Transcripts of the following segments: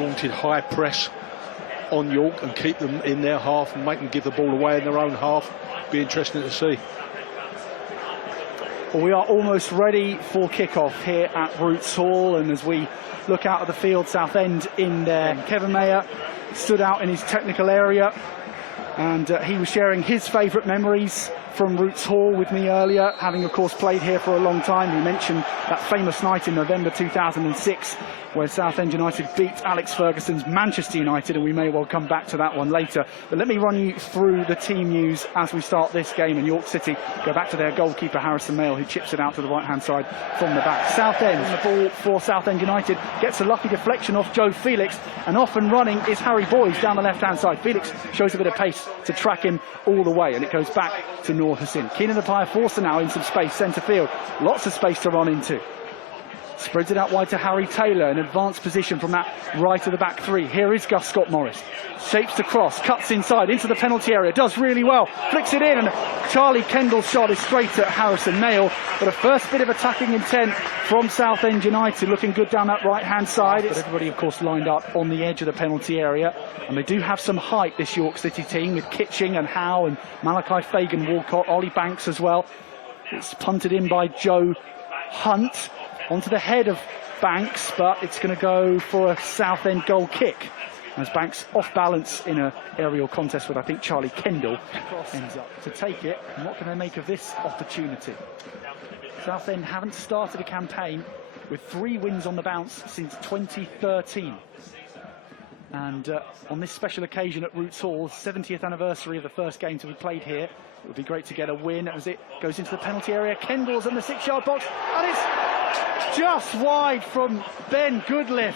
Wanted high press on York and keep them in their half and make them give the ball away in their own half. Be interesting to see. Well, we are almost ready for kick-off here at Roots Hall, and as we look out at the field, Southend in there. Kevin Mayer stood out in his technical area, and he was sharing his favourite memories from Roots Hall with me earlier, having of course played here for a long time. He mentioned that famous night in November 2006 where Southend United beat Alex Ferguson's Manchester United, and we may well come back to that one later. But let me run you through the team news as we start this game. And York City go back to their goalkeeper Harrison Mayle, who chips it out to the right-hand side from the back. Southend, the ball for Southend United, gets a lucky deflection off Joe Felix, and off and running is Harry Boyes down the left-hand side. Felix shows a bit of pace to track him all the way, and it goes back to Noor Hussain. Keenan Appiah-Forster now in some space, centre field. Lots of space to run into. Spreads it out wide to Harry Taylor, in advanced position from that right of the back three. Here is Gus Scott-Morris. Shapes to cross, cuts inside into the penalty area, does really well, flicks it in, and Charlie Kendall's shot is straight at Harrison Mayle. But a first bit of attacking intent from Southend United, looking good down that right-hand side. But everybody, of course, lined up on the edge of the penalty area. And they do have some height, this York City team, with Kitching and Howe and Malachi Fagan-Walcott, Ollie Banks as well. It's punted in by Joe Hunt onto the head of Banks, but it's going to go for a Southend goal kick, as Banks off balance in an aerial contest with, I think, Charlie Kendall, ends up to take it. And what can they make of this opportunity? Southend haven't started a campaign with 3 wins on the bounce since 2013. And on this special occasion at Roots Hall, 70th anniversary of the first game to be played here, it would be great to get a win as it goes into the penalty area. Kendall's in the 6-yard box, and it's just wide from Ben Goodliff.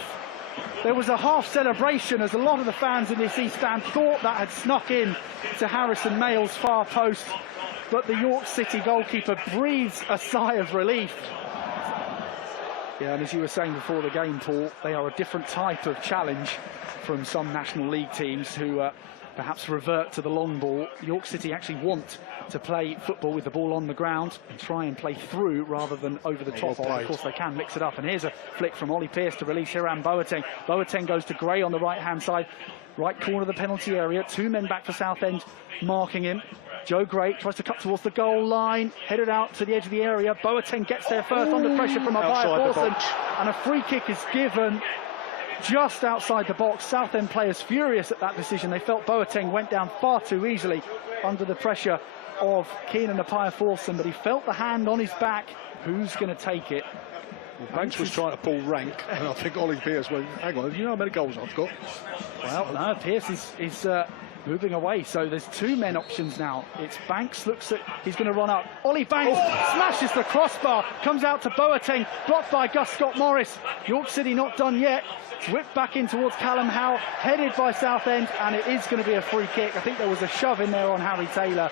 There was a half celebration as a lot of the fans in this East Stand thought that had snuck in to Harrison Mayle's far post, but the York City goalkeeper breathes a sigh of relief. Yeah, and as you were saying before the game, Paul, they are a different type of challenge from some National League teams who perhaps revert to the long ball. York City actually want to play football with the ball on the ground and try and play through rather than over the top. Of course, they can mix it up. And here's a flick from Ollie Pearce to release Hiram Boateng. Boateng goes to Gray on the right-hand side, right corner of the penalty area. 2 men back for Southend marking him. Joe Gray tries to cut towards the goal line, headed out to the edge of the area. Boateng gets there first under pressure from Appiah-Forster, and a free kick is given just outside the box. Southend players furious at that decision. They felt Boateng went down far too easily under the pressure of Keenan Appiah-Forster, but he felt the hand on his back. Who's going to take it? Well, Banks was trying to pull rank, and I think Ollie Pearce went, hang on, you know how many goals I've got? Well, no, Pearce is moving away, so there's 2 men options now. It's Banks, looks at, he's going to run up. Ollie Banks smashes the crossbar, comes out to Boateng, blocked by Gus Scott-Morris. York City not done yet. It's whipped back in towards Callum Howe, headed by Southend, and it is going to be a free kick. I think there was a shove in there on Harry Taylor.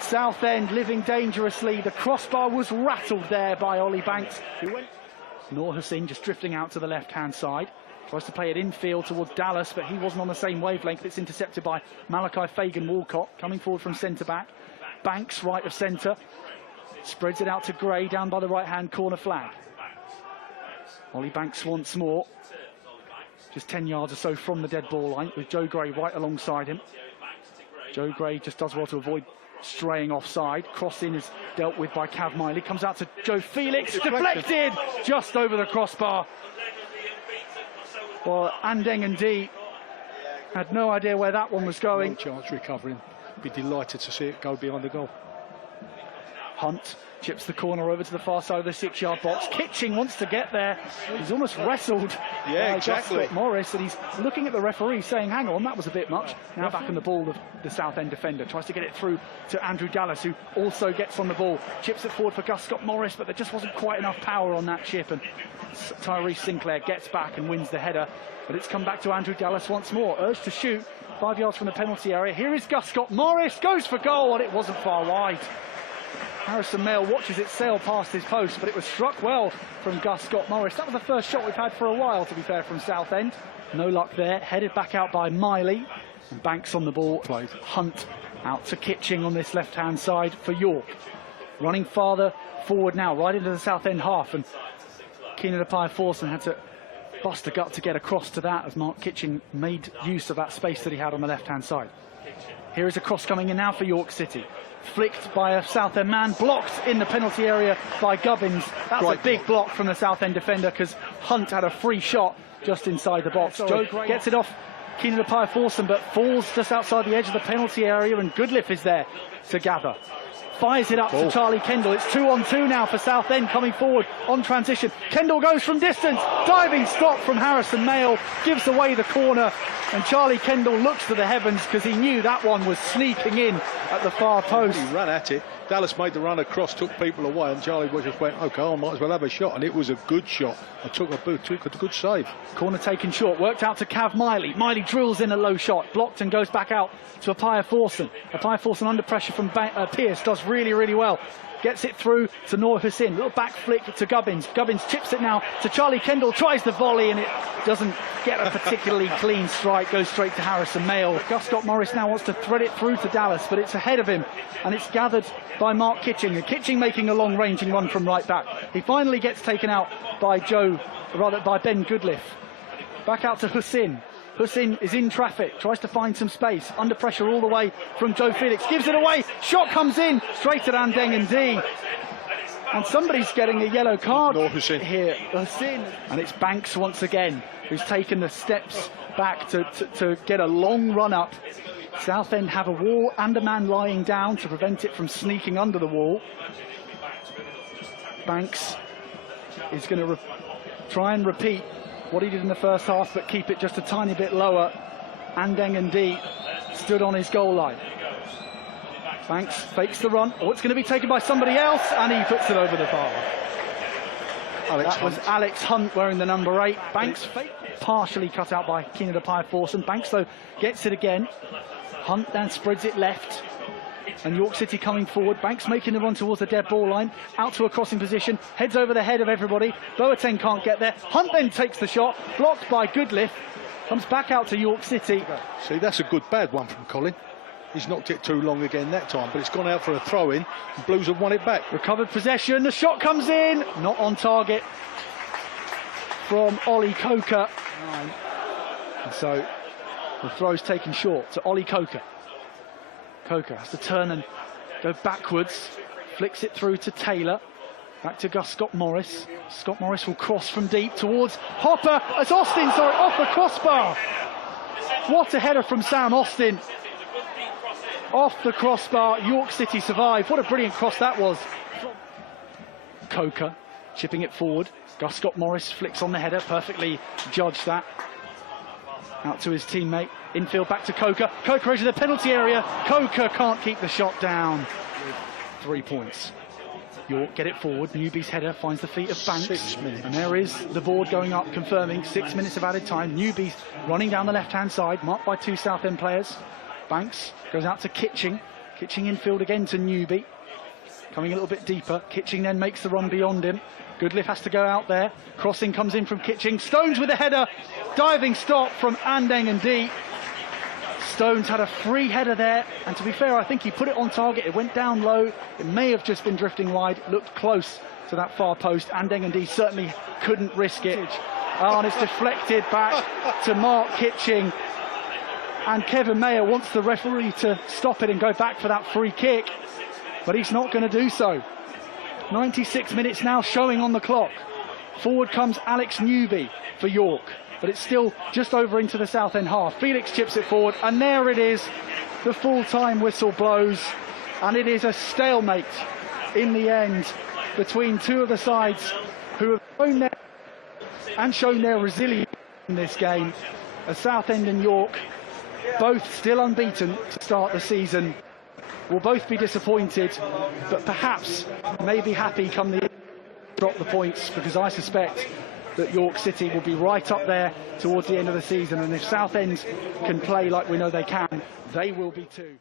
Southend living dangerously. The crossbar was rattled there by Ollie Banks, who went. Noor Hussain just drifting out to the left-hand side. Tries to play it infield towards Dallas, but he wasn't on the same wavelength. It's intercepted by Malachi Fagan-Walcott, coming forward from centre-back. Banks, right of centre. Spreads it out to Gray, down by the right-hand corner flag. Ollie Banks once more. Just 10 yards or so from the dead ball line, with Joe Gray right alongside him. Joe Gray just does well to avoid straying offside. Crossing is dealt with by Cav Miley. Comes out to Joe Felix. Deflected just over the crossbar. Well, Andeng Ndi had no idea where that one was going. No chance recovering. Be delighted to see it go behind the goal. Hunt chips the corner over to the far side of the 6-yard box. Kitching wants to get there. He's almost wrestled by exactly. Morris, and he's looking at the referee saying, hang on, that was a bit much. Now back on the ball of the Southend defender. Tries to get it through to Andrew Dallas, who also gets on the ball. Chips it forward for Gus Scott-Morris, but there just wasn't quite enough power on that chip, and Tyrese Sinclair gets back and wins the header. But it's come back to Andrew Dallas once more. Urged to shoot 5 yards from the penalty area. Here is Gus Scott-Morris, goes for goal, and it wasn't far wide. Harrison Mayle watches it sail past his post, but it was struck well from Gus Scott-Morris. That was the first shot we've had for a while, to be fair, from Southend. No luck there. Headed back out by Miley. And Banks on the ball. Played. Hunt out to Kitching on this left-hand side for York. Running farther forward now, right into the Southend half. And Keenan Forson had to bust a gut to get across to that as Mark Kitching made use of that space that he had on the left-hand side. Here is a cross coming in now for York City. Flicked by a Southend man, blocked in the penalty area by Gubbins. That's a big block from the Southend defender because Hunt had a free shot just inside the box. Joe gets it off Keenan Forson, but falls just outside the edge of the penalty area, and Goodliff is there to gather. Fires it up to Charlie Kendall. It's 2-on-2 now for Southend coming forward on transition. Kendall goes from distance. Diving stop from Harrison Mayle. Gives away the corner. And Charlie Kendall looks to the heavens because he knew that one was sneaking in at the far post. He ran at it. Dallas made the run across, took people away, and Charlie just went, OK, I might as well have a shot. And it was a good shot. I took a good save. Corner taken short. Worked out to Cav Miley. Miley drills in a low shot. Blocked and goes back out to Appiah Forson. Appiah Forson under pressure from Pearce. Does really, really well. Gets it through to Noor Hussein. Little back flick to Gubbins. Gubbins chips it now to Charlie Kendall. Tries the volley and it doesn't get a particularly clean strike. Goes straight to Harrison Mayle. Gus Scott Morris now wants to thread it through to Dallas, but it's ahead of him and it's gathered by Mark Kitching. And Kitching making a long-ranging run from right back. He finally gets taken out by Ben Goodliff. Back out to Hussein. Hussein is in traffic, tries to find some space, under pressure all the way from Joe Felix, gives it away, shot comes in, straight at Andeng and D. And somebody's getting a yellow card here, Hussein. And it's Banks once again, who's taken the steps back to get a long run up. Southend have a wall and a man lying down to prevent it from sneaking under the wall. Banks is going to try and repeat what he did in the first half, but keep it just a tiny bit lower. Andeng and D stood on his goal line. Banks fakes the run. Oh, it's going to be taken by somebody else, and he puts it over the bar. That was Alex Hunt wearing the number 8. Banks partially cut out by Keenan Forson. Banks, though, gets it again. Hunt then spreads it left. And York City coming forward. Banks making the run towards the dead ball line. Out to a crossing position. Heads over the head of everybody. Boateng can't get there. Hunt then takes the shot. Blocked by Goodliff. Comes back out to York City. See, that's a good bad one from Colin. He's knocked it too long again that time, but it's gone out for a throw-in. Blues have won it back. Recovered possession. The shot comes in. Not on target from Ollie Coker. And so the throw's taken short to Ollie Coker. Coker has to turn and go backwards, flicks it through to Taylor, back to Gus Scott Morris. Scott Morris will cross from deep towards Hopper, as Austin, off the crossbar. What a header from Sam Austin. Off the crossbar, York City survive. What a brilliant cross that was. Coker chipping it forward. Gus Scott Morris flicks on the header, perfectly judged that. Out to his teammate, infield back to Coker. Coker into the penalty area. Coker can't keep the shot down. 3 points. York get it forward. Newby's header finds the feet of Banks. 6 minutes. And there is the board going up, confirming 6 minutes of added time. Newby's running down the left-hand side, marked by 2 Southend players. Banks goes out to Kitching. Kitching infield again to Newby. Coming a little bit deeper. Kitching then makes the run beyond him. Goodliff has to go out there. Crossing comes in from Kitching. Stones with a header. Diving stop from Andeng and D. Stones had a free header there. And to be fair, I think he put it on target. It went down low. It may have just been drifting wide. It looked close to that far post. Andeng and D certainly couldn't risk it. And it's deflected back to Mark Kitching. And Kevin Mayer wants the referee to stop it and go back for that free kick. But he's not going to do so. 96 minutes now showing on the clock. Forward comes Alex Newby for York, but it's still just over into the Southend half. Felix chips it forward, and there it is. The full-time whistle blows, and it is a stalemate in the end between two of the sides who have shown their resilience in this game. As Southend and York, both still unbeaten to start the season, will both be disappointed, but perhaps may be happy come the drop the points, because I suspect that York City will be right up there towards the end of the season, and if Southend can play like we know they can, they will be too.